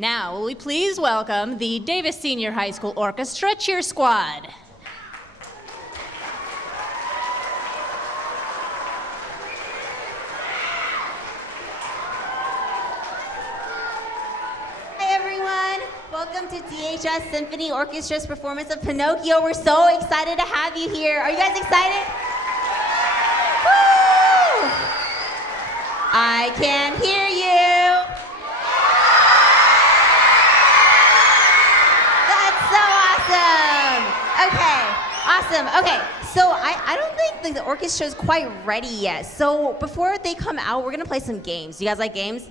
Now, will we please welcome the Davis Senior High School Orchestra Cheer Squad. Hi everyone, welcome to DHS Symphony Orchestra's performance of Pinocchio. We're so excited to have you here. Are you guys excited? Woo! I can hear you. Awesome. Okay, so I don't think the orchestra is quite ready yet. So before they come out, we're gonna play some games. Do you guys like games?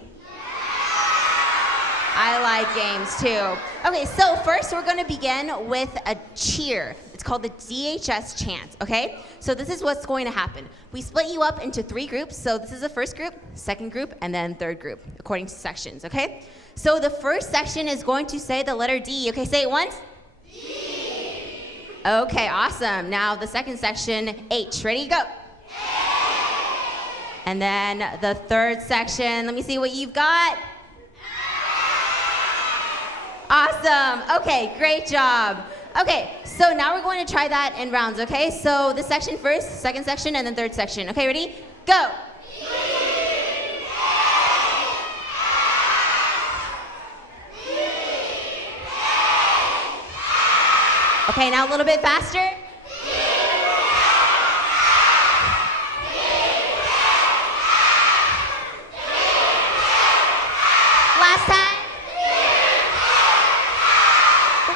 I like games too. Okay, so first we're gonna begin with a cheer. It's called the DHS chant, okay? So this is what's going to happen. We split you up into 3 groups. So this is the first group, second group, and then third group, according to sections, okay? So the first section is going to say the letter D. Okay, say it once. D. Okay, awesome. Now the second section, H. Ready, go. H. And then the third section, let me see what you've got. Awesome. Okay, great job. Okay, so now we're going to try that in rounds, okay? So this section first, second section, and then third section. Okay, ready? Go. Okay, now a little bit faster. Last time.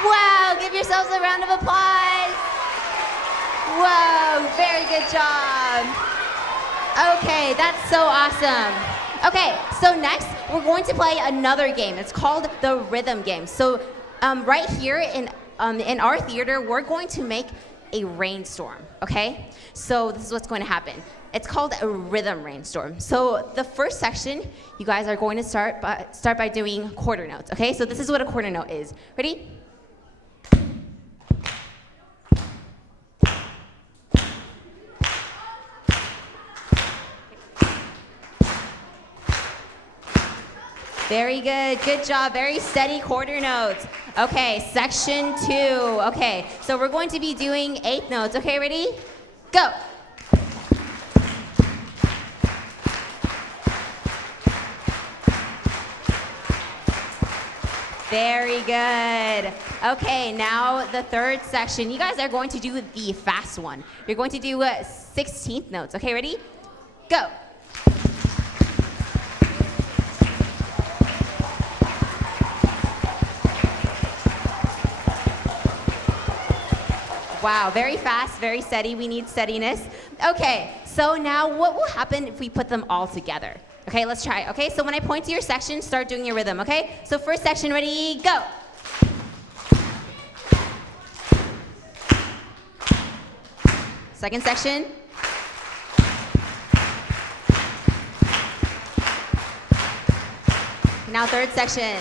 Wow, give yourselves a round of applause. Whoa, very good job. Okay, that's so awesome. Okay, so next we're going to play another game. It's called the rhythm game. So right here in our theater, we're going to make a rainstorm, okay? So this is what's going to happen. It's called a rhythm rainstorm. So the first section, you guys are going to start by doing quarter notes, okay? So this is what a quarter note is. Ready? Very good, good job, very steady quarter notes. Okay, section 2, okay, so we're going to be doing 8th notes. Okay, ready? Go. Very good. Okay, now the third section. You guys are going to do the fast one. You're going to do 16th notes. Okay, ready? Go. Wow, very fast, very steady. We need steadiness. Okay, so now what will happen if we put them all together? Okay, let's try. Okay, so when I point to your section, start doing your rhythm, okay? So first section, ready, go. Second section. Now third section.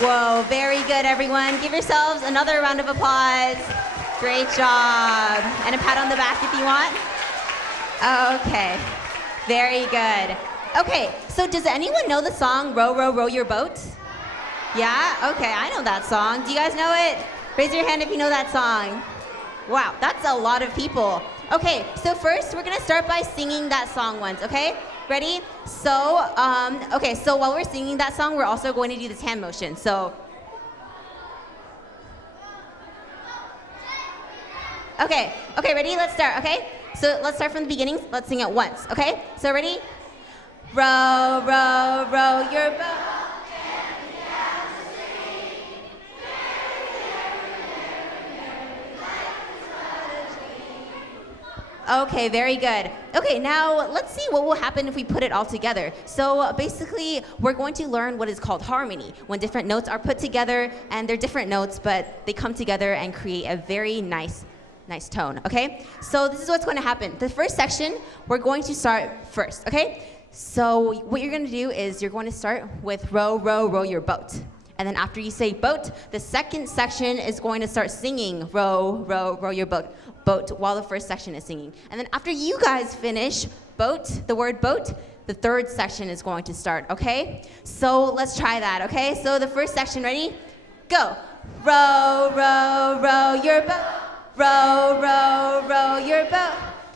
Whoa, very good, everyone. Give yourselves another round of applause. Great job. And a pat on the back if you want. Okay, very good. Okay, so does anyone know the song Row, Row, Row Your Boat? Yeah? Okay, I know that song. Do you guys know it? Raise your hand if you know that song. Wow, that's a lot of people. Okay, so first we're gonna start by singing that song once, okay? Ready? So, okay, so while we're singing that song, we're also going to do this hand motion. So, okay, ready? Let's start, okay? So let's start from the beginning. Let's sing it once, okay? So ready? Row, row, row your boat. Okay, very good. Okay, now let's see what will happen if we put it all together. So basically, we're going to learn what is called harmony, when different notes are put together, and they're different notes, but they come together and create a very nice tone, okay? So this is what's going to happen. The first section, we're going to start first, okay? So what you're going to do is you're going to start with row, row, row your boat. And then after you say boat, the second section is going to start singing, row, row, row your boat, while the first section is singing. And then after you guys finish boat, the word boat, the third section is going to start, okay? So let's try that, okay? So the first section, ready? Go. Row, row, row your boat. Row, row, row your boat.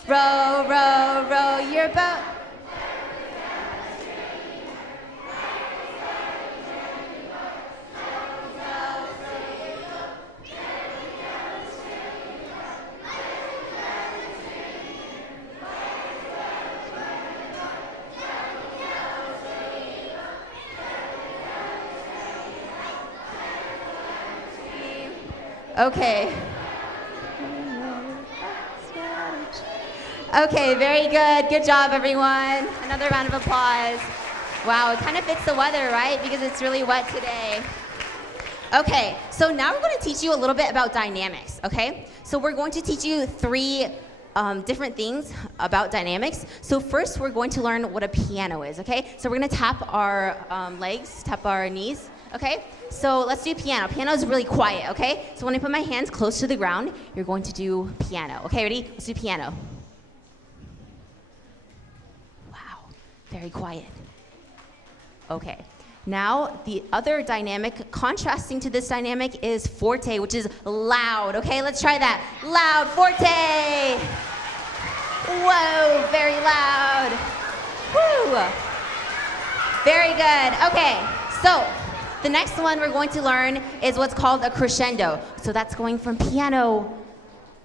Row, row, row your boat. Okay. Okay, very good. Good job, everyone. Another round of applause. Wow, it kind of fits the weather, right? Because it's really wet today. Okay, so now we're going to teach you a little bit about dynamics, okay? So we're going to teach you three different things about dynamics. So first, we're going to learn what a piano is, okay? So we're going to tap our legs, tap our knees, okay? So let's do piano. Piano is really quiet, okay? So when I put my hands close to the ground, you're going to do piano. Okay, ready? Let's do piano. Wow, very quiet. Okay. Now, the other dynamic, contrasting to this dynamic, is forte, which is loud. Okay, let's try that. Loud, forte. Whoa, very loud. Woo. Very good. Okay, so the next one we're going to learn is what's called a crescendo. So that's going from piano,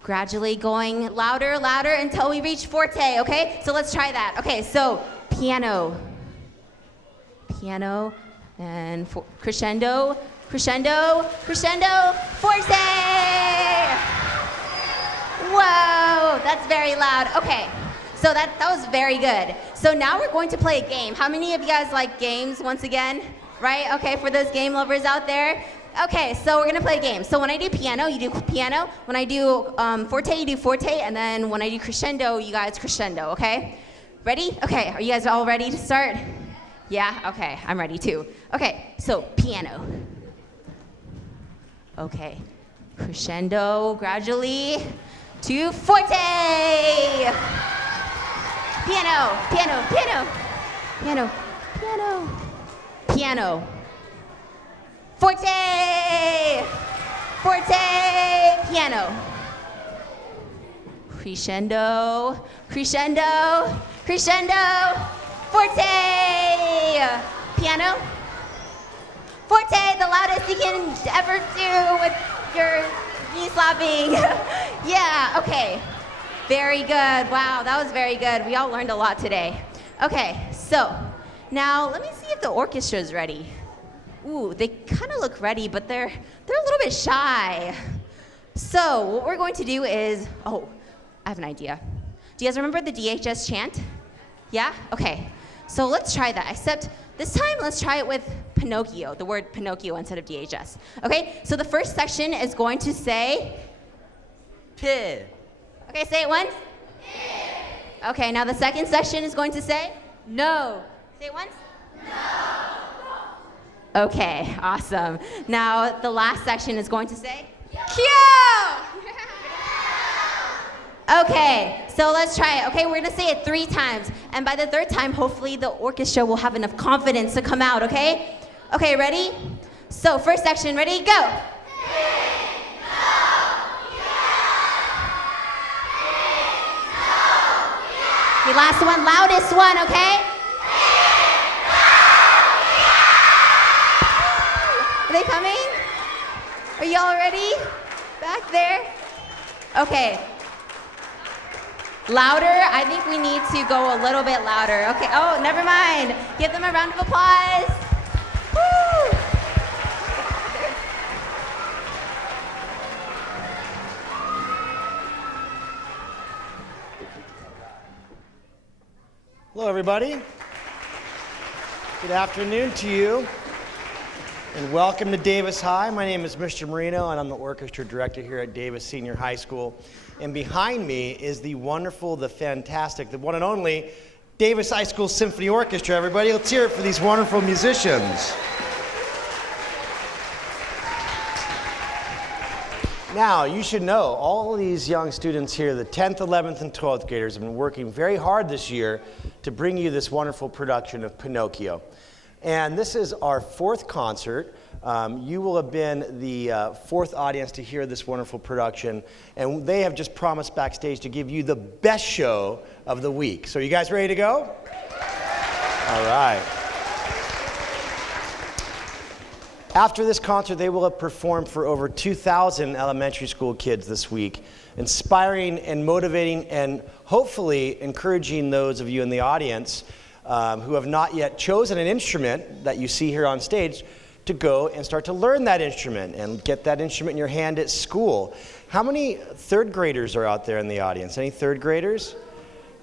gradually going louder, louder until we reach forte, okay? So let's try that. Okay, so piano, piano, and crescendo, crescendo, crescendo, forte! Whoa, that's very loud. Okay, so that was very good. So now we're going to play a game. How many of you guys like games once again? Right, okay, for those game lovers out there. Okay, so we're gonna play a game. So when I do piano, you do piano. When I do forte, you do forte. And then when I do crescendo, you guys crescendo, okay? Ready? Okay, are you guys all ready to start? Yeah, okay, I'm ready too. Okay, so piano. Okay, crescendo gradually to forte. Piano, piano, piano, piano, piano. Piano. Forte! Forte! Piano. Crescendo, crescendo, crescendo, forte! Piano. Forte, the loudest you can ever do with your knee slapping. Yeah, okay. Very good. Wow, that was very good. We all learned a lot today. Okay, so now, let me see if the orchestra is ready. Ooh, they kind of look ready, but they're a little bit shy. So what we're going to do is, oh, I have an idea. Do you guys remember the DHS chant? Yeah? Okay. So let's try that, except this time let's try it with Pinocchio, the word Pinocchio instead of DHS. Okay, so the first section is going to say, P. Okay, say it once. P. Okay, now the second section is going to say, no. Say it once. No. Okay, awesome. Now the last section is going to say, Q. Okay, so let's try it. Okay, we're gonna say it 3 times. And by the 3rd time, hopefully the orchestra will have enough confidence to come out, okay? Okay, ready? So first section, ready, go. The last one, loudest one, okay? Are they coming? Are y'all ready? Back there? Okay. Louder? I think we need to go a little bit louder. Okay, oh, never mind. Give them a round of applause. Woo! Hello, everybody. Good afternoon to you, and welcome to Davis High. My name is Mr. Moreno, and I'm the orchestra director here at Davis Senior High School. And behind me is the wonderful, the fantastic, the one and only Davis High School Symphony Orchestra. Everybody, let's hear it for these wonderful musicians. Now, you should know, all these young students here, the 10th, 11th, and 12th graders, have been working very hard this year to bring you this wonderful production of Pinocchio. And this is our fourth concert. You will have been the fourth audience to hear this wonderful production, and they have just promised backstage to give you the best show of the week. So you guys ready to go? All right. After this concert, they will have performed for over 2,000 elementary school kids this week, inspiring and motivating and hopefully encouraging those of you in the audience who have not yet chosen an instrument that you see here on stage to go and start to learn that instrument and get that instrument in your hand at school. How many third graders are out there in the audience? Any third graders?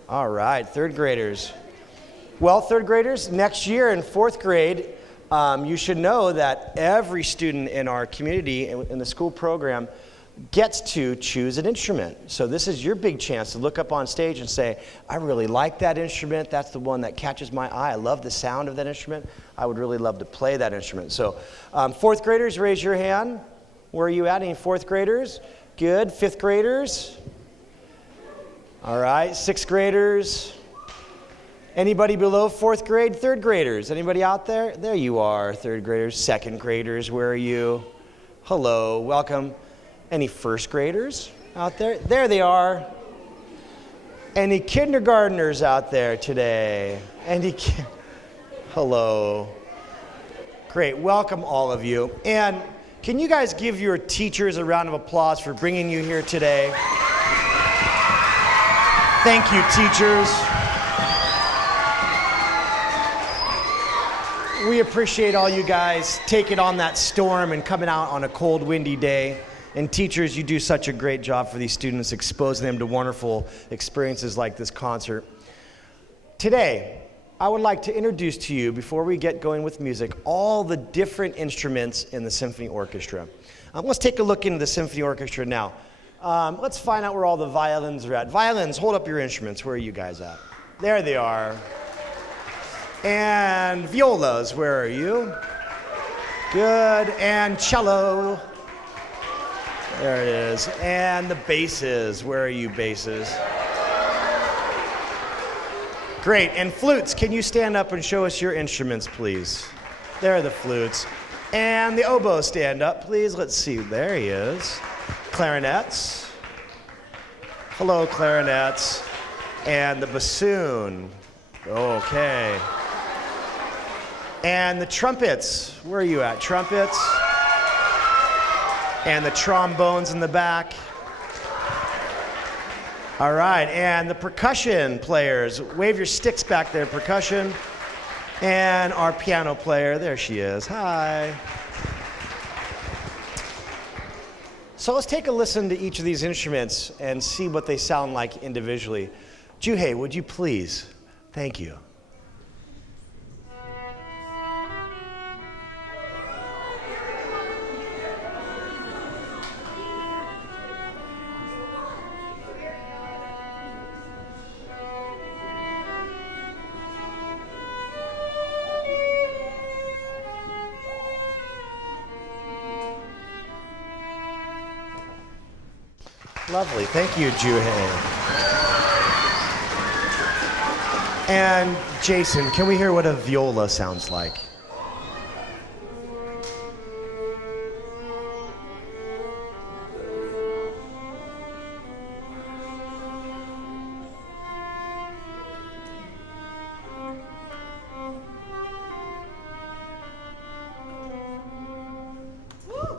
All right, third graders. Well, third graders, next year in fourth grade, you should know that every student in our community in the school program gets to choose an instrument. So this is your big chance to look up on stage and say, I really like that instrument. That's the one that catches my eye. I love the sound of that instrument. I would really love to play that instrument. So fourth graders, raise your hand. Where are you at? Any fourth graders? Good. Fifth graders? All right. Sixth graders? Anybody below fourth grade? Third graders? Anybody out there? There you are, third graders. Second graders, where are you? Hello, welcome. Any first graders out there? There they are. Any kindergartners out there today? Hello. Great, welcome all of you. And can you guys give your teachers a round of applause for bringing you here today? Thank you, teachers. We appreciate all you guys taking on that storm and coming out on a cold, windy day. And teachers, you do such a great job for these students, exposing them to wonderful experiences like this concert. Today, I would like to introduce to you, before we get going with music, all the different instruments in the Symphony Orchestra. Let's take a look into the Symphony Orchestra now. Let's find out where all the violins are at. Violins, hold up your instruments. Where are you guys at? There they are. And violas, where are you? Good. And cello. There it is. And the basses, where are you, basses? Great. And flutes, can you stand up and show us your instruments, please? There are the flutes. And the oboe, stand up, please. Let's see. There he is. Clarinets. Hello, clarinets. And the bassoon. Okay. And the trumpets, where are you at? Trumpets. And the trombones in the back. All right, and the percussion players, wave your sticks back there, percussion. And our piano player, there she is, hi. So let's take a listen to each of these instruments and see what they sound like individually. Juhei, would you please? Thank you. Lovely. Thank you, Juhei. And Jason, can we hear what a viola sounds like?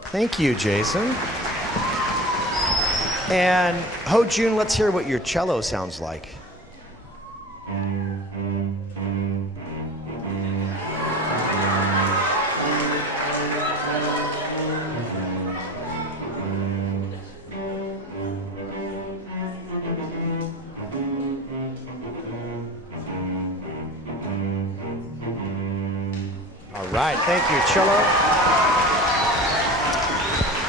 Thank you, Jason. And Ho Jun, let's hear what your cello sounds like. All right, thank you, cello.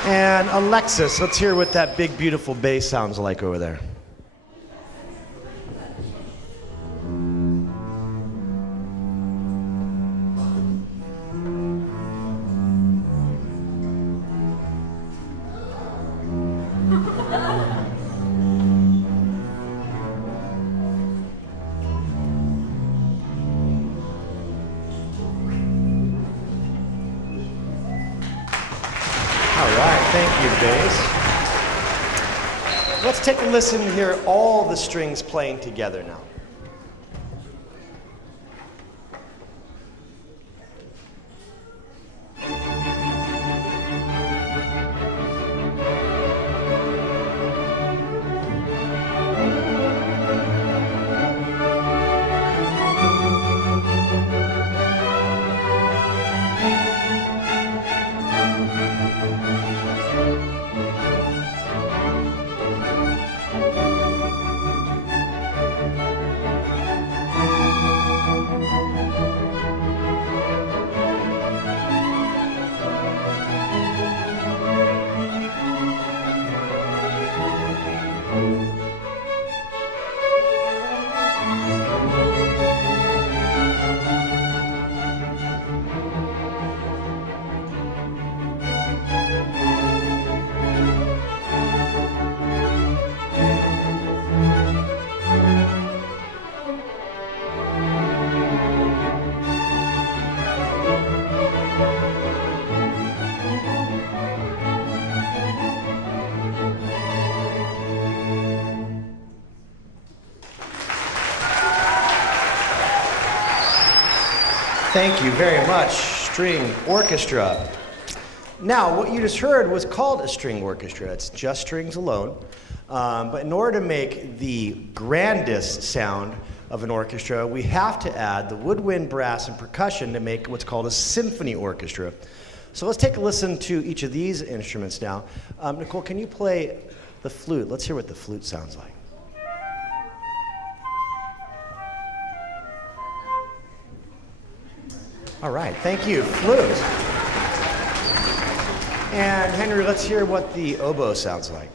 And Alexis, let's hear what that big, beautiful bass sounds like over there. Let's take a listen to hear all the strings playing together now. Thank you very much, String Orchestra. Now, what you just heard was called a string orchestra. It's just strings alone. But in order to make the grandest sound of an orchestra, we have to add the woodwind, brass, and percussion to make what's called a symphony orchestra. So let's take a listen to each of these instruments now. Nicole, can you play the flute? Let's hear what the flute sounds like. All right, thank you, flute. And Henry, let's hear what the oboe sounds like.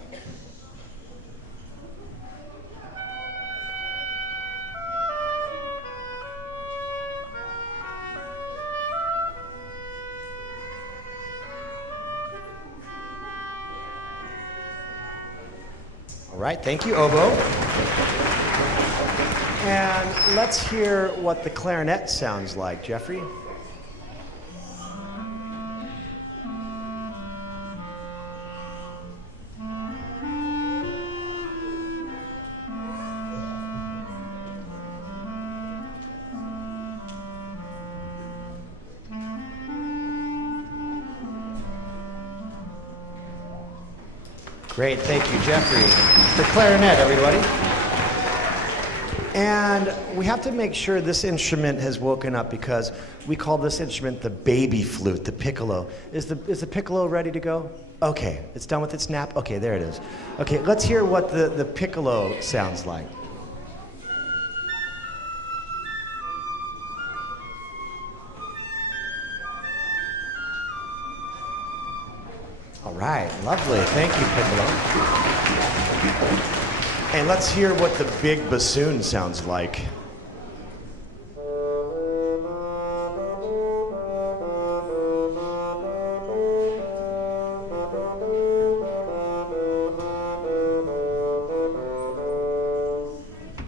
All right, thank you, oboe. And let's hear what the clarinet sounds like, Jeffrey. Great, thank you, Jeffrey. The clarinet, everybody. And we have to make sure this instrument has woken up because we call this instrument the baby flute, the piccolo. Is the piccolo ready to go? Okay, it's done with its nap? Okay, there it is. Okay, let's hear what the piccolo sounds like. All right, lovely. Thank you, piccolo. And let's hear what the big bassoon sounds like.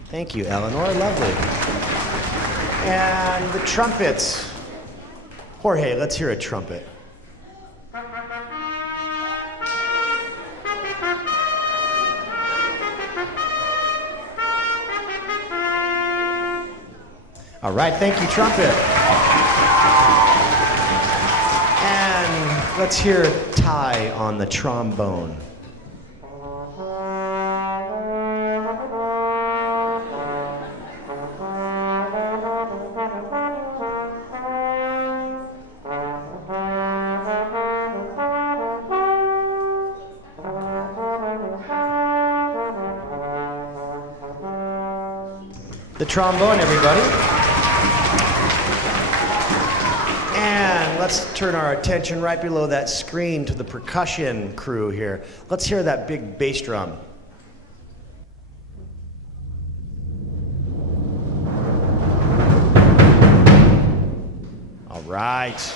Thank you, Eleanor. Lovely. And the trumpets. Jorge, let's hear a trumpet. All right, thank you, trumpet. And let's hear Ty on the trombone. The trombone, everybody. And let's turn our attention right below that screen to the percussion crew here. Let's hear that big bass drum. All right.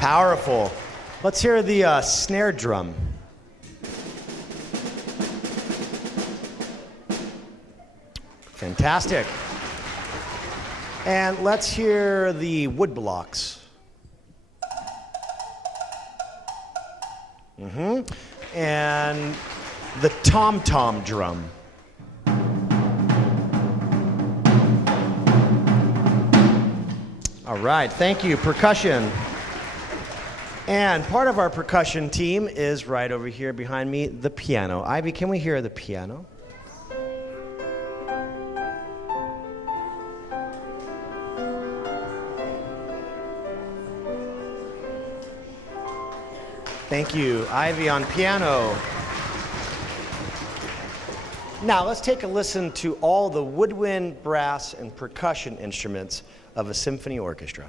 Powerful. Let's hear the snare drum. Fantastic. And let's hear the wood blocks. and the tom-tom drum. All right, thank you, percussion. And part of our percussion team is right over here behind me, the piano. Ivy, can we hear the piano? Thank you, Ivy on piano. Now let's take a listen to all the woodwind, brass, and percussion instruments of a symphony orchestra.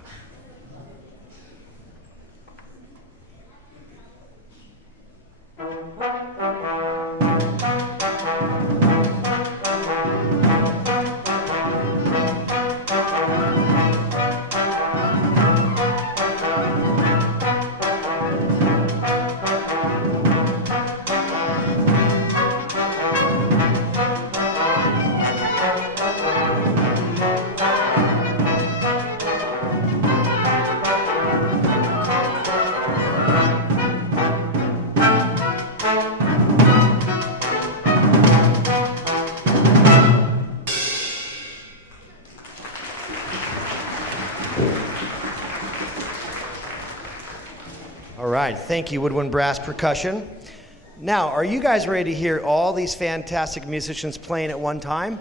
All right, thank you, woodwind, brass, percussion. Now, are you guys ready to hear all these fantastic musicians playing at one time?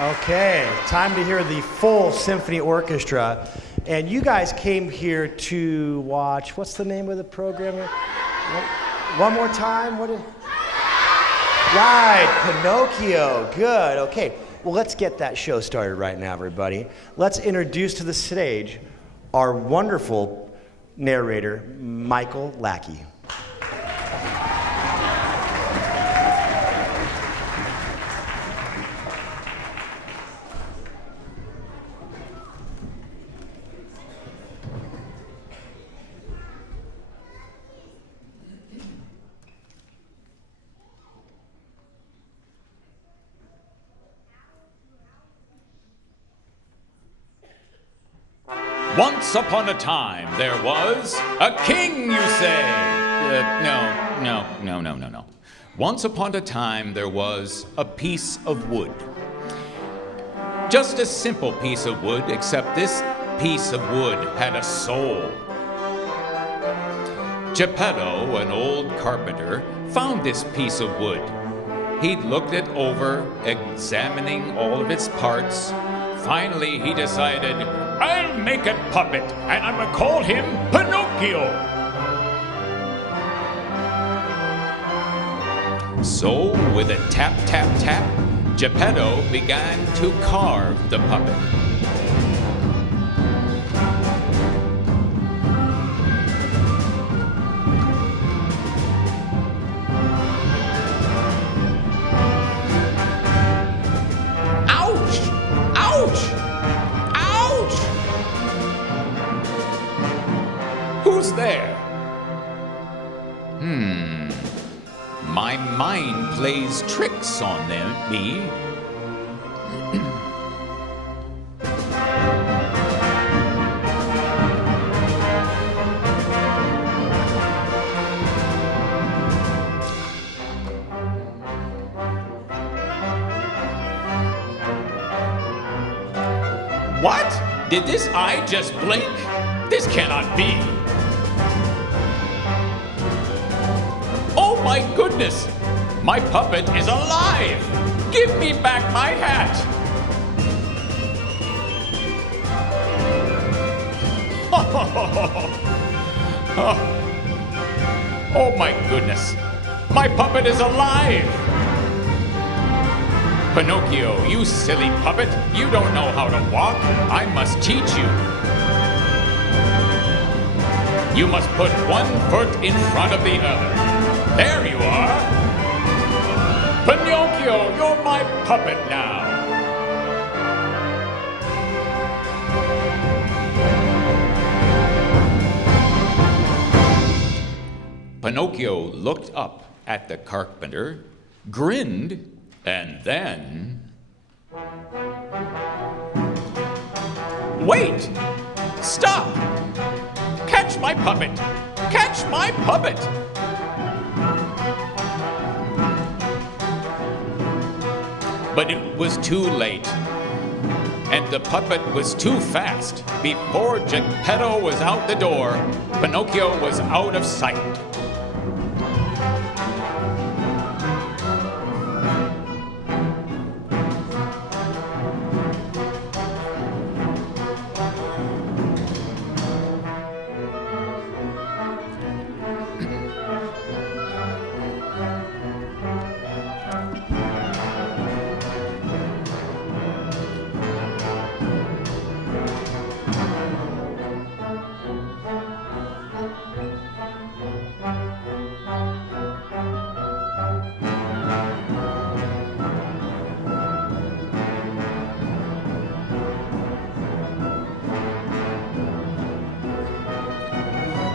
Okay, time to hear the full symphony orchestra. And you guys came here to watch, what's the name of the program? One more time? Right, Pinocchio. Good, okay. Well, let's get that show started right now, everybody. Let's introduce to the stage our wonderful narrator, Michael Lackey. Once upon a time, there was a king, you say? No. Once upon a time, there was a piece of wood. Just a simple piece of wood, except this piece of wood had a soul. Geppetto, an old carpenter, found this piece of wood. He'd looked it over, examining all of its parts. Finally, he decided, I'll make a puppet, and I'm gonna call him Pinocchio. So, with a tap, tap, tap, Geppetto began to carve the puppet. Who's there? My mind plays tricks on me. What? Did this eye just blink? This cannot be. Oh my goodness! My puppet is alive! Give me back my hat! Oh my goodness! My puppet is alive! Pinocchio, you silly puppet! You don't know how to walk! I must teach you! You must put one foot in front of the other. There you are! Pinocchio, you're my puppet now! Pinocchio looked up at the carpenter, grinned, and then... Wait! Stop! Catch my puppet! Catch my puppet! but it was too late. And the puppet was too fast. Before Geppetto was out the door, Pinocchio was out of sight.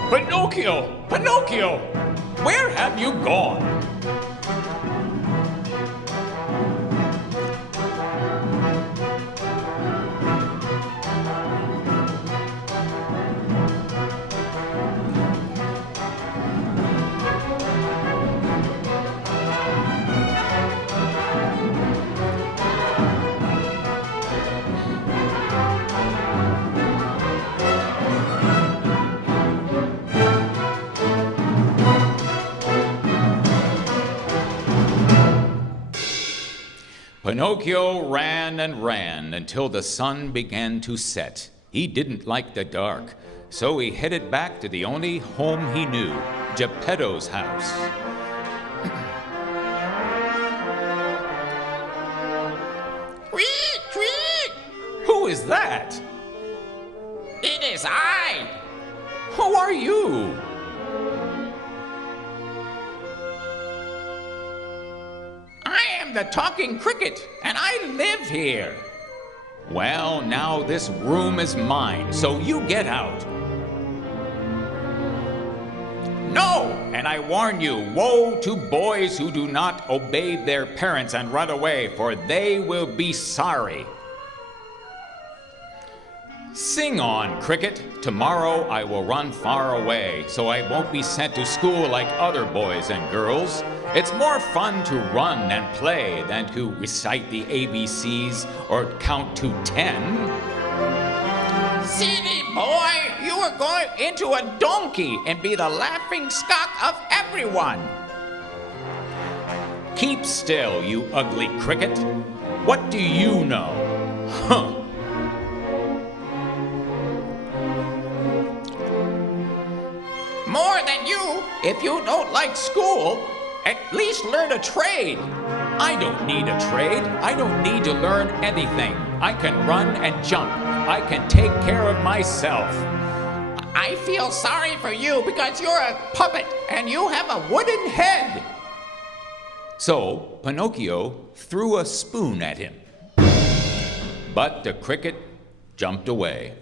Pinocchio! Pinocchio! Where have you gone? Pinocchio ran and ran until the sun began to set. He didn't like the dark, so he headed back to the only home he knew, Geppetto's house. Tweet, tweet! Who is that? It is I! Who are you? The talking cricket, and I live here. Well, now this room is mine, so you get out. No, and I warn you, woe to boys who do not obey their parents and run away, for they will be sorry. Sing on, cricket. Tomorrow I will run far away, so I won't be sent to school like other boys and girls. It's more fun to run and play than to recite the ABCs or count to 10. Silly boy, you are going into a donkey and be the laughing stock of everyone. Keep still, you ugly cricket. What do you know? Huh. More than you, if you don't like school. At least learn a trade. I don't need a trade. I don't need to learn anything. I can run and jump. I can take care of myself. I feel sorry for you because you're a puppet and you have a wooden head. So Pinocchio threw a spoon at him. But the cricket jumped away.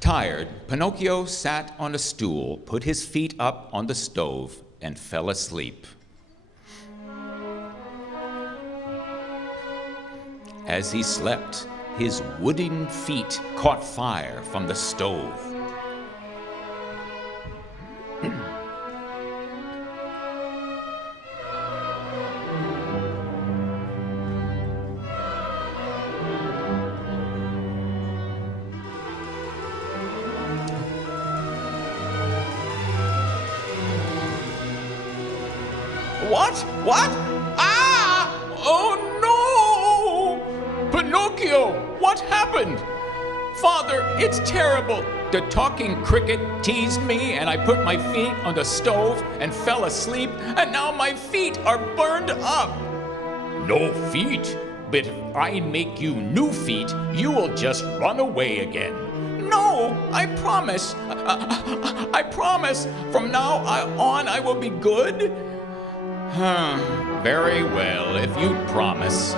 Tired, Pinocchio sat on a stool, put his feet up on the stove, and fell asleep. As he slept, his wooden feet caught fire from the stove. What? Ah! Oh no! Pinocchio, what happened? Father, it's terrible. The talking cricket teased me and I put my feet on the stove and fell asleep, and now my feet are burned up. No feet? But if I make you new feet, you will just run away again. No, I promise. I promise. From now on, I will be good. Very well, if you'd promise.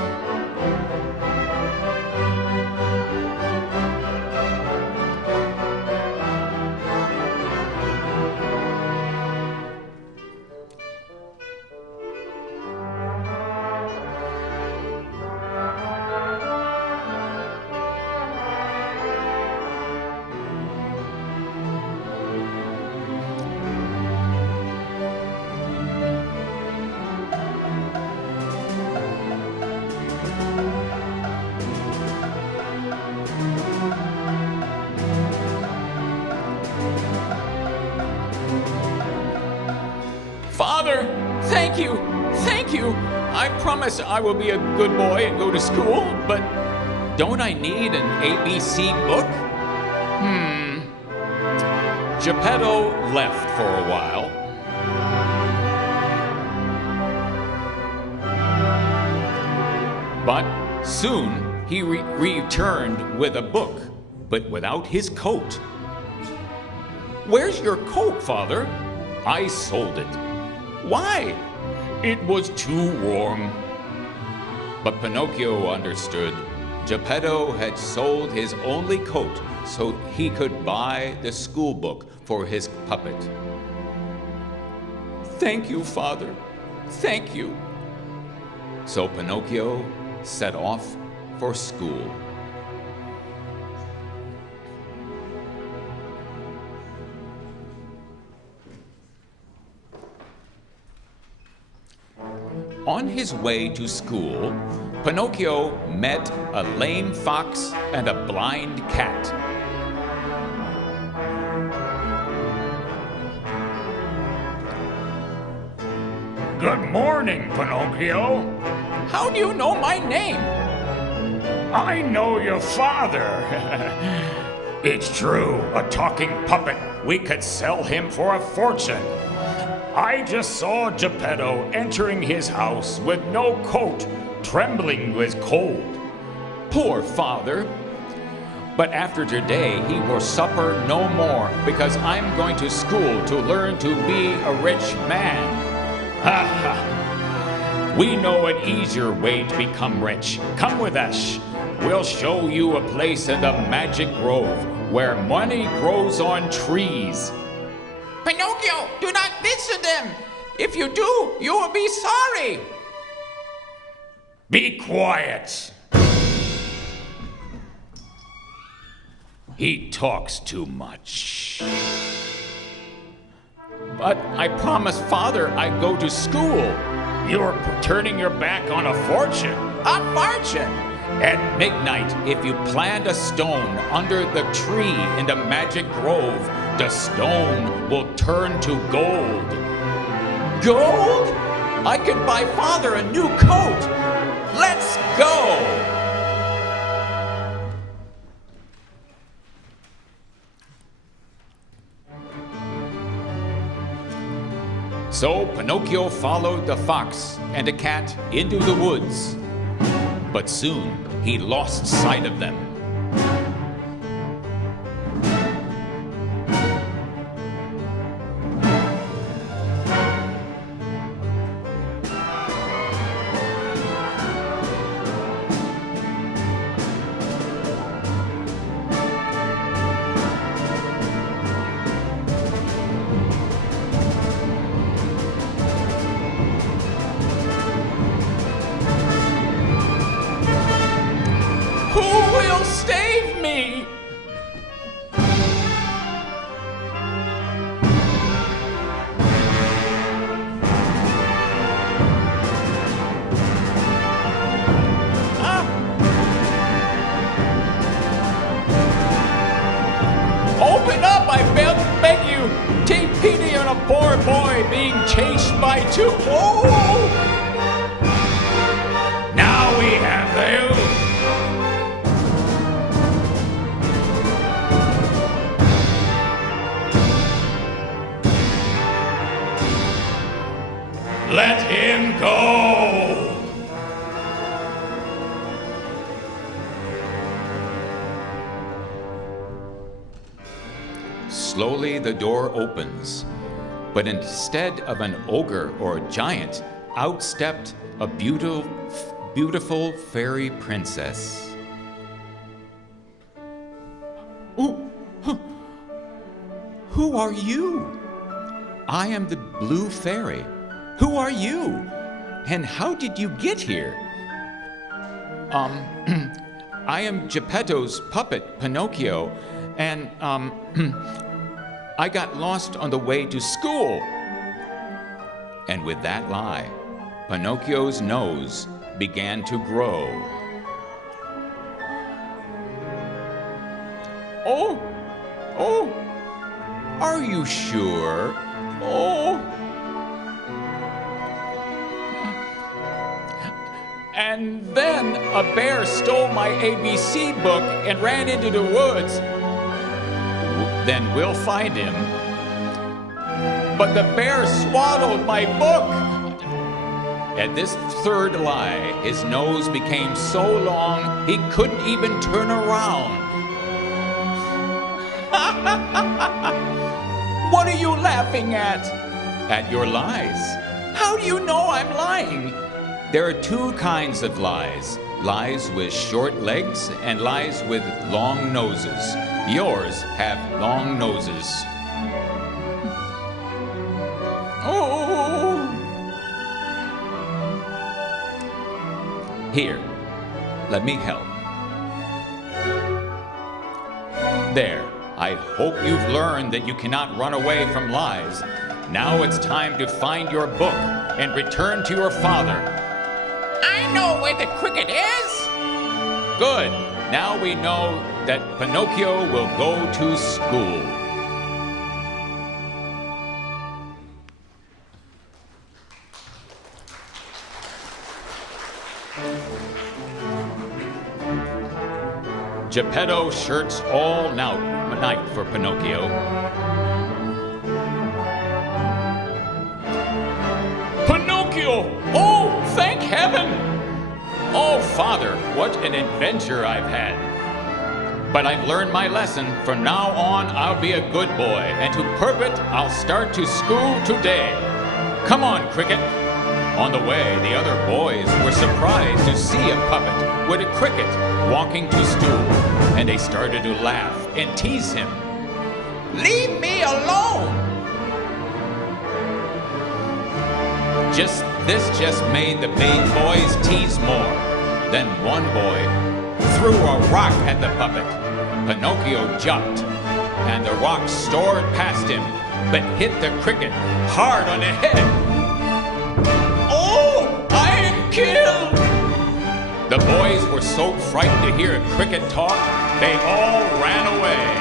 you. Thank you. I promise I will be a good boy and go to school, but don't I need an ABC book? Geppetto left for a while. But soon he returned with a book, but without his coat. Where's your coat, Father? I sold it. Why? It was too warm. But Pinocchio understood. Geppetto had sold his only coat so he could buy the school book for his puppet. Thank you, Father. Thank you. So Pinocchio set off for school. On his way to school, Pinocchio met a lame fox and a blind cat. Good morning, Pinocchio. How do you know my name? I know your father. It's true, a talking puppet. We could sell him for a fortune. I just saw Geppetto entering his house with no coat, trembling with cold. Poor father. But after today, he will suffer no more, because I'm going to school to learn to be a rich man. Ha ha! We know an easier way to become rich. Come with us. We'll show you a place in the magic grove where money grows on trees. Pinocchio, do not listen to them. If you do, you will be sorry. Be quiet. He talks too much. But I promised Father I'd go to school. You're turning your back on a fortune. A fortune! At midnight, if you plant a stone under the tree in the magic grove, the stone will turn to gold. Gold? I could buy Father a new coat. Let's go! So Pinocchio followed the fox and the cat into the woods. But soon he lost sight of them. Who will save me? Open up, I beg you. Take pity on a poor boy being chased by two. Oh! Now we have you. Let him go! Slowly the door opens, but instead of an ogre or a giant, out stepped a beautiful fairy princess. Ooh, huh. Who are you? I am the blue fairy. Who are you? And how did you get here? I am Geppetto's puppet, Pinocchio, and I got lost on the way to school. And with that lie, Pinocchio's nose began to grow. Oh, are you sure? Oh. And then a bear stole my ABC book and ran into the woods. Then we'll find him. But the bear swallowed my book. At this third lie, his nose became so long he couldn't even turn around. What are you laughing at? At your lies. How do you know I'm lying? There are two kinds of lies. Lies with short legs and lies with long noses. Yours have long noses. Oh! Here, let me help. There, I hope you've learned that you cannot run away from lies. Now it's time to find your book and return to your father. I know where the cricket is! Good. Now we know that Pinocchio will go to school. Geppetto shirts all night for Pinocchio. Pinocchio! Oh, thank heaven! Oh, Father, what an adventure I've had. But I've learned my lesson. From now on, I'll be a good boy. And to prove it, I'll start to school today. Come on, Cricket. On the way, the other boys were surprised to see a puppet with a cricket walking to school. And they started to laugh and tease him. Leave me alone! This just made the big boys tease more. Then one boy threw a rock at the puppet. Pinocchio jumped, and the rock soared past him, but hit the cricket hard on the head. Oh, I am killed! The boys were so frightened to hear a cricket talk, they all ran away.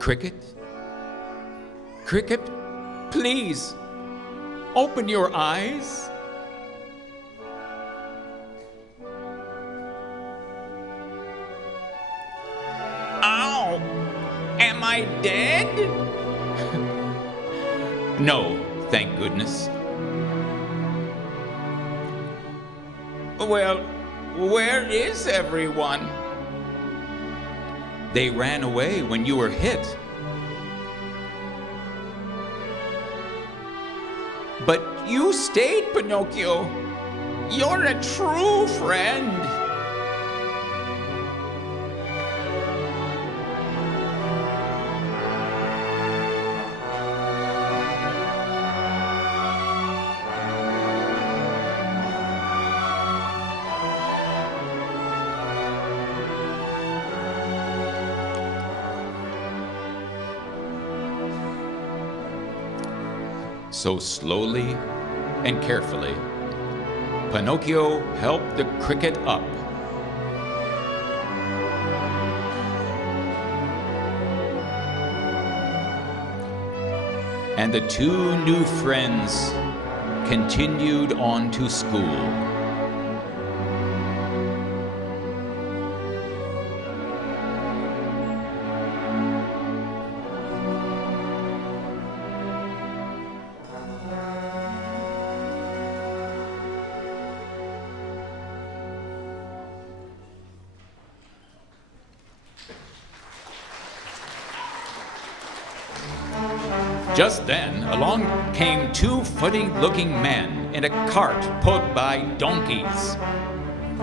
Cricket? Cricket, please, open your eyes. Ow! Am I dead? No, thank goodness. Well, where is everyone? They ran away when you were hit. But you stayed, Pinocchio. You're a true friend. So slowly and carefully, Pinocchio helped the cricket up. And the two new friends continued on to school. Just then, along came two funny-looking men in a cart pulled by donkeys.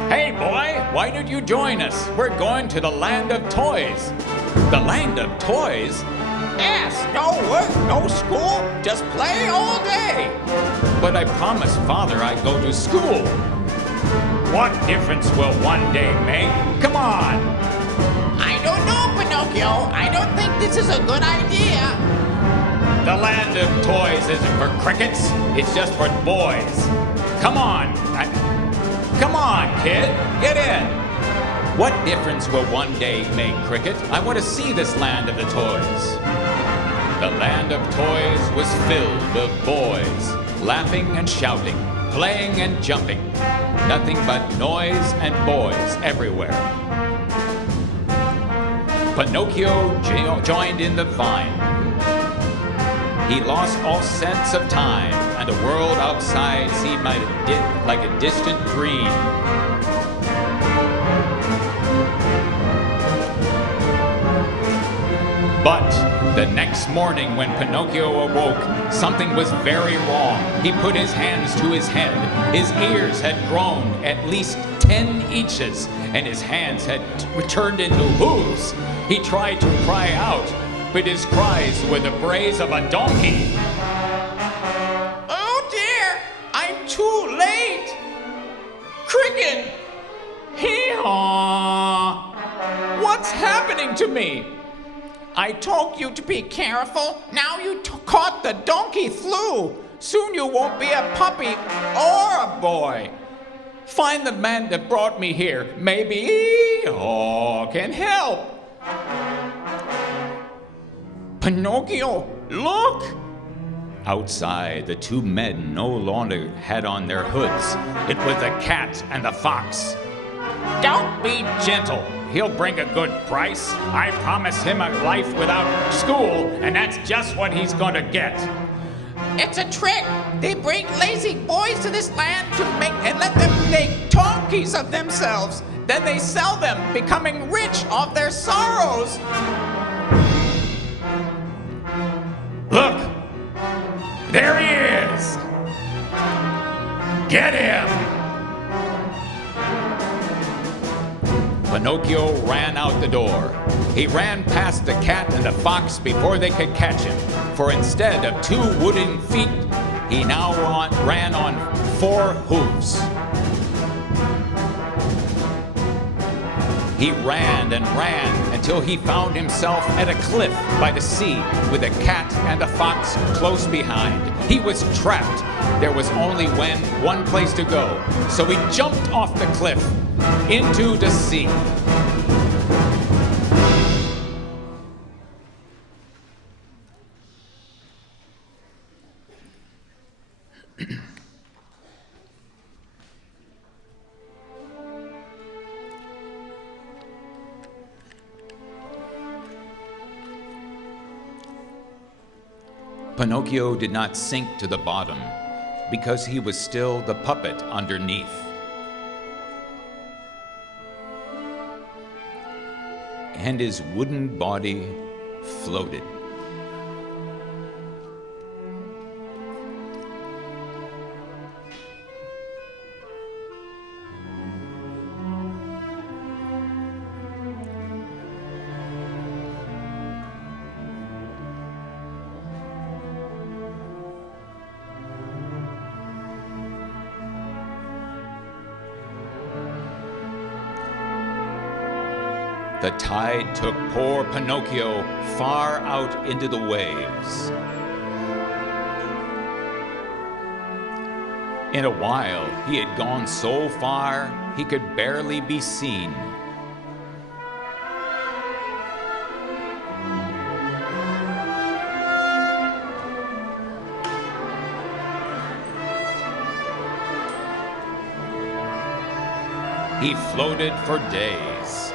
Hey, boy, why don't you join us? We're going to the land of toys. The land of toys? Yes, no work, no school, just play all day. But I promised Father I'd go to school. What difference will one day make? Come on! I don't know, Pinocchio. I don't think this is a good idea. The land of toys isn't for crickets, it's just for boys. Come on. Come on, kid, get in. What difference will one day make, Cricket? I want to see this land of the toys. The land of toys was filled with boys, laughing and shouting, playing and jumping. Nothing but noise and boys everywhere. Pinocchio joined in the vine. He lost all sense of time, and the world outside seemed like a distant dream. But the next morning when Pinocchio awoke, something was very wrong. He put his hands to his head. His ears had grown at least 10 inches, and his hands had turned into hooves. He tried to cry out, but his cries were the brays of a donkey. Oh dear, I'm too late. Cricket! Hee-haw! What's happening to me? I told you to be careful. Now you caught the donkey flu. Soon you won't be a puppy or a boy. Find the man that brought me here. Maybe he can help. Pinocchio, look! Outside, the two men no longer had on their hoods. It was the cat and the fox. Don't be gentle. He'll bring a good price. I promise him a life without school, and that's just what he's going to get. It's a trick. They bring lazy boys to this land to let them make donkeys of themselves. Then they sell them, becoming rich off their sorrows. Look! There he is! Get him! Pinocchio ran out the door. He ran past the cat and the fox before they could catch him, for instead of 2 wooden feet, he now ran on 4 hooves. He ran and ran until he found himself at a cliff by the sea with a cat and a fox close behind. He was trapped. There was only one place to go, so he jumped off the cliff into the sea. Pinocchio did not sink to the bottom because he was still the puppet underneath. And his wooden body floated. The tide took poor Pinocchio far out into the waves. In a while, he had gone so far he could barely be seen. He floated for days.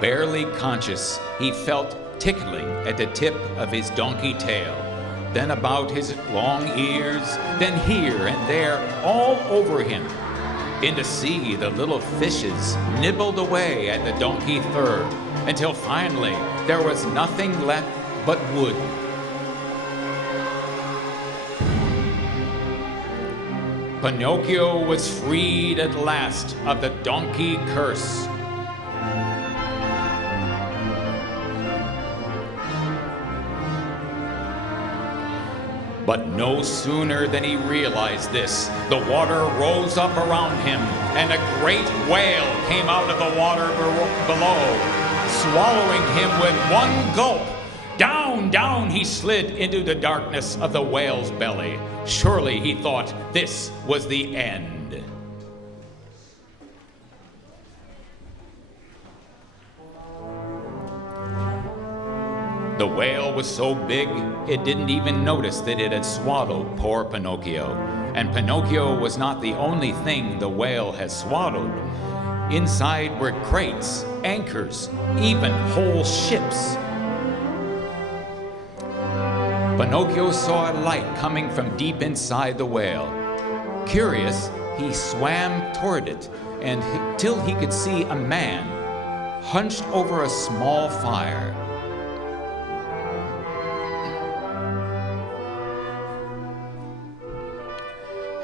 Barely conscious, he felt tickling at the tip of his donkey tail, then about his long ears, then here and there, all over him. In the sea, the little fishes nibbled away at the donkey fur until finally there was nothing left but wood. Pinocchio was freed at last of the donkey curse. But no sooner than he realized this, the water rose up around him, and a great whale came out of the water below, swallowing him with one gulp. Down, down he slid into the darkness of the whale's belly. Surely he thought this was the end. The whale was so big, it didn't even notice that it had swallowed poor Pinocchio. And Pinocchio was not the only thing the whale had swallowed. Inside were crates, anchors, even whole ships. Pinocchio saw a light coming from deep inside the whale. Curious, he swam toward it until he could see a man hunched over a small fire.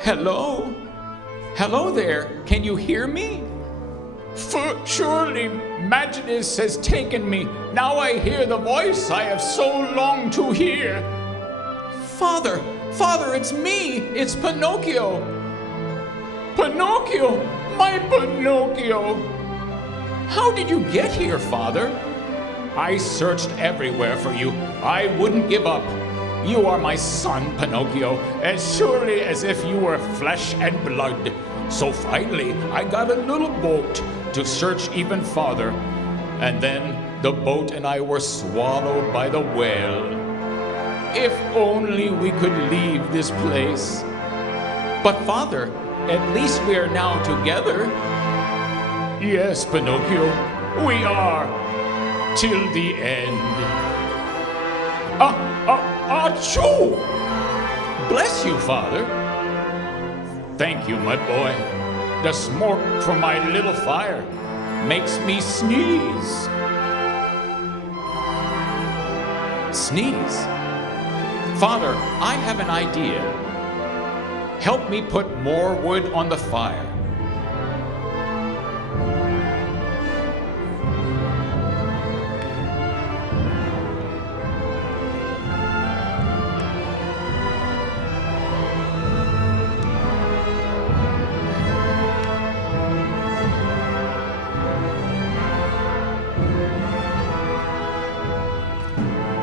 Hello? Hello there, can you hear me? Surely madness has taken me. Now I hear the voice I have so longed to hear. Father, it's me, it's Pinocchio. Pinocchio, my Pinocchio. How did you get here, Father? I searched everywhere for you. I wouldn't give up. You are my son, Pinocchio, as surely as if you were flesh and blood. So finally, I got a little boat to search even farther. And then the boat and I were swallowed by the whale. If only we could leave this place. But Father, at least we are now together. Yes, Pinocchio, we are. Till the end. Achoo! Bless you, Father. Thank you, mud boy. The smoke from my little fire makes me sneeze. Sneeze? Father, I have an idea. Help me put more wood on the fire.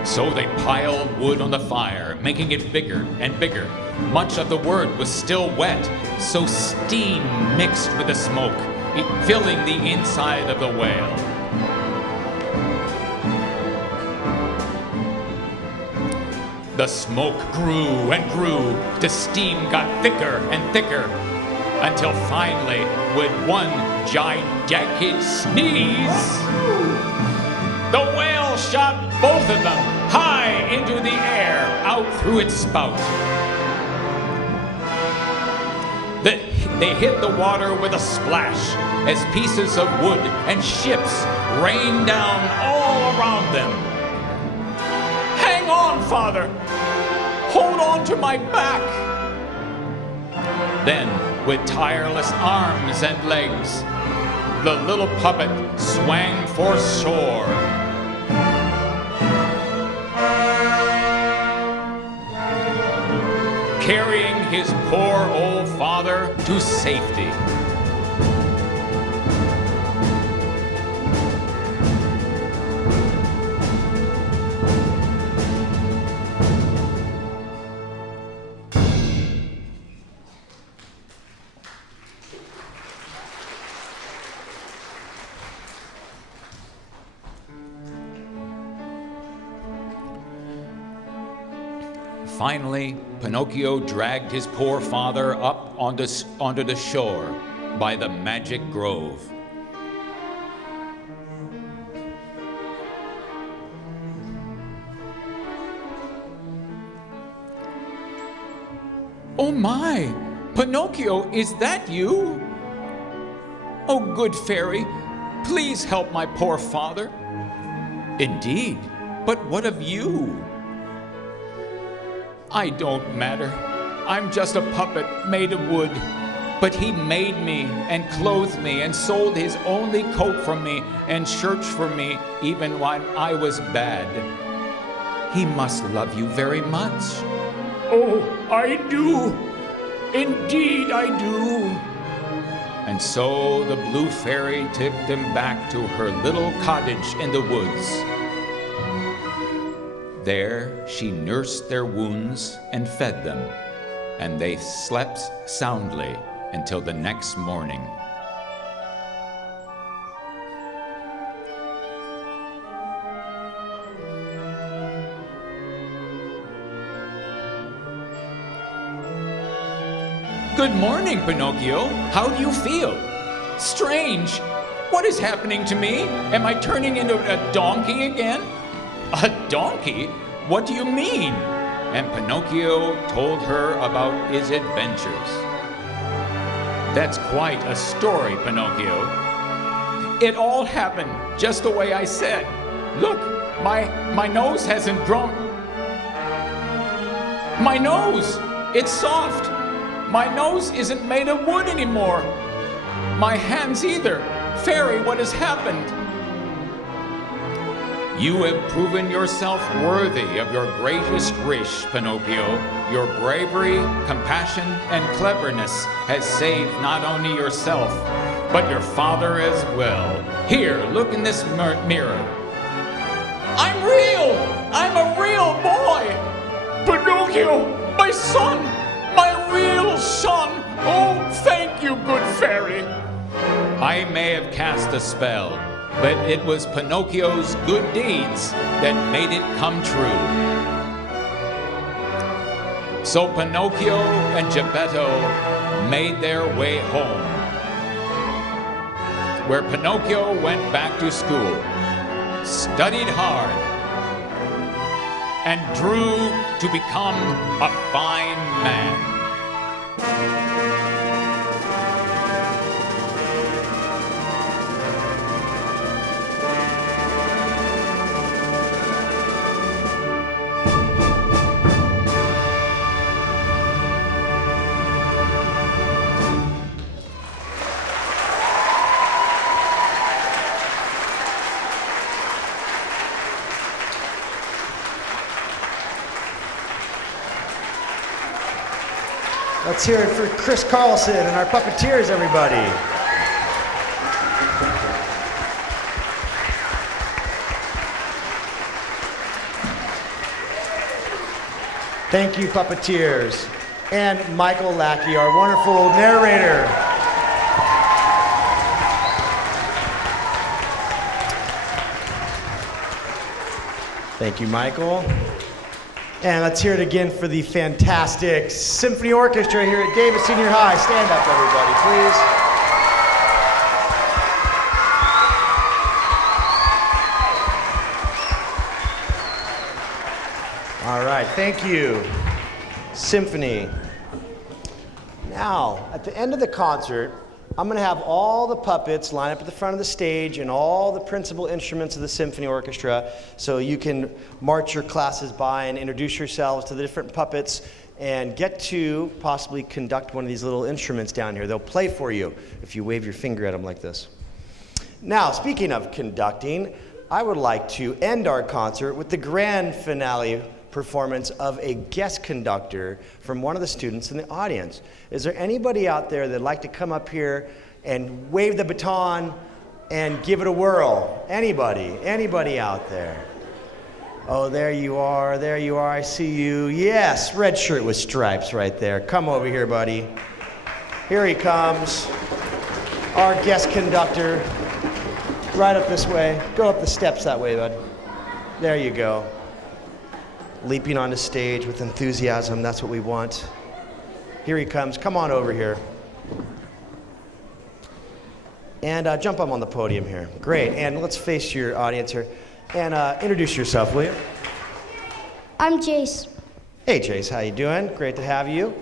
So they piled wood on the fire, making it bigger and bigger. Much of the wood was still wet, so steam mixed with the smoke, filling the inside of the whale. The smoke grew and grew. The steam got thicker and thicker, until finally, with one gigantic sneeze, the whale shot both of them high into the air, out through its spout. They hit the water with a splash as pieces of wood and ships rained down all around them. Hang on, Father! Hold on to my back! Then, with tireless arms and legs, the little puppet swam for shore. Carrying his poor old father to safety. Finally, Pinocchio dragged his poor father up onto the shore by the magic grove. Oh my! Pinocchio, is that you? Oh, good fairy, please help my poor father. Indeed, but what of you? I don't matter. I'm just a puppet made of wood. But he made me and clothed me and sold his only coat for me and shirts for me even when I was bad. He must love you very much. Oh, I do. Indeed, I do. And so the blue fairy took them back to her little cottage in the woods. There she nursed their wounds and fed them, and they slept soundly until the next morning. Good morning, Pinocchio. How do you feel? Strange. What is happening to me? Am I turning into a donkey again? A donkey? What do you mean? And Pinocchio told her about his adventures. That's quite a story, Pinocchio. It all happened just the way I said. Look, my nose hasn't grown. My nose! It's soft. My nose isn't made of wood anymore. My hands either. Fairy, what has happened? You have proven yourself worthy of your greatest wish, Pinocchio. Your bravery, compassion, and cleverness has saved not only yourself, but your father as well. Here, look in this mirror. I'm real! I'm a real boy! Pinocchio, my son! My real son! Oh, thank you, good fairy. I may have cast a spell, but it was Pinocchio's good deeds that made it come true. So Pinocchio and Geppetto made their way home, where Pinocchio went back to school, studied hard, and grew to become a fine man. Let's hear it for Chris Carlson and our Puppeteers, everybody. Thank you, Puppeteers. And Michael Lackey, our wonderful narrator. Thank you, Michael. And let's hear it again for the fantastic Symphony Orchestra here at Davis Senior High. Stand up, everybody, please. All right, thank you, Symphony. Now, at the end of the concert, I'm going to have all the puppets line up at the front of the stage and all the principal instruments of the Symphony Orchestra, so you can march your classes by and introduce yourselves to the different puppets and get to possibly conduct one of these little instruments down here. They'll play for you if you wave your finger at them like this. Now, speaking of conducting, I would like to end our concert with the grand finale performance of a guest conductor from one of the students in the audience. Is there anybody out there that'd like to come up here and wave the baton and give it a whirl? Anybody out there? Oh, there you are, I see you. Yes, red shirt with stripes right there. Come over here, buddy. Here he comes, our guest conductor. Right up this way. Go up the steps that way, bud. There you go. Leaping onto stage with enthusiasm, that's what we want. Here he comes, come on over here. And jump up on the podium here. Great, and let's face your audience here. And introduce yourself, will you? I'm Jace. Hey Chase, how you doing? Great to have you.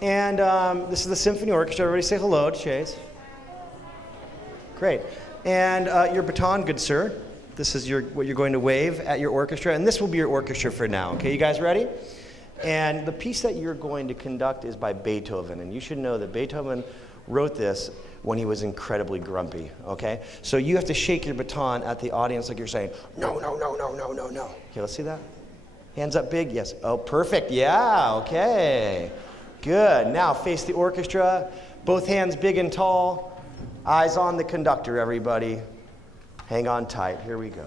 And this is the Symphony Orchestra. Everybody say hello to Chase. Great. And your baton, good sir. This is what you're going to wave at your orchestra, and this will be your orchestra for now. Okay, you guys ready? And the piece that you're going to conduct is by Beethoven, and you should know that Beethoven wrote this when he was incredibly grumpy, okay? So you have to shake your baton at the audience like you're saying, no, no, no, no, no, no, no. Okay, let's see that. Hands up big, yes. Oh, perfect, yeah, okay. Good, now face the orchestra, both hands big and tall, eyes on the conductor, everybody. Hang on tight, here we go.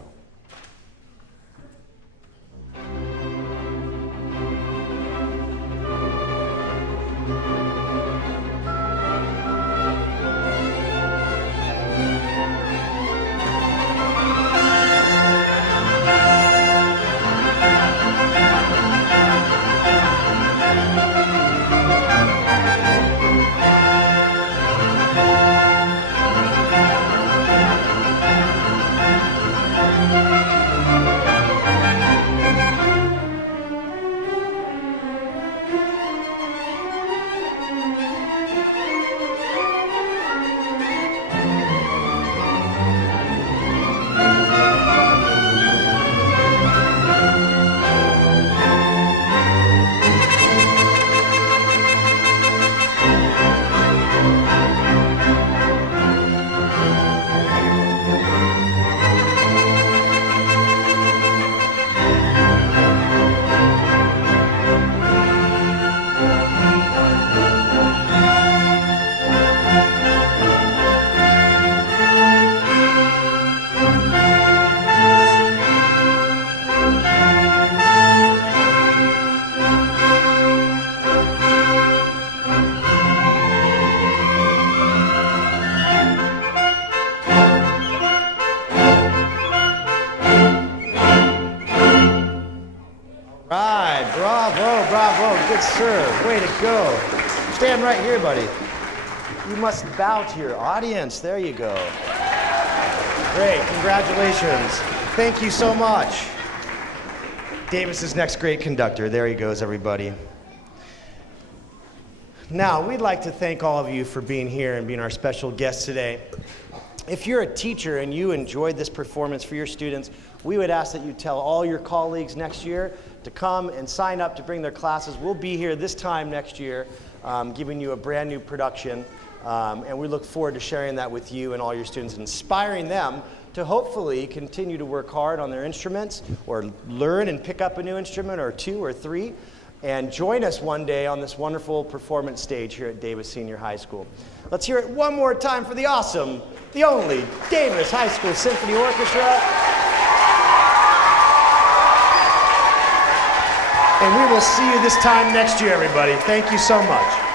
Good sir, way to go. Stand right here, buddy. You must bow to your audience. There you go. Great, congratulations. Thank you so much. Davis's next great conductor. There he goes, everybody. Now, we'd like to thank all of you for being here and being our special guests today. If you're a teacher and you enjoyed this performance for your students, we would ask that you tell all your colleagues next year to come and sign up to bring their classes. We'll be here this time next year giving you a brand new production, and we look forward to sharing that with you and all your students, inspiring them to hopefully continue to work hard on their instruments or learn and pick up a new instrument or two or three, and join us one day on this wonderful performance stage here at Davis Senior High School. Let's hear it one more time for the awesome, the only Davis High School Symphony Orchestra. And we will see you this time next year, everybody. Thank you so much.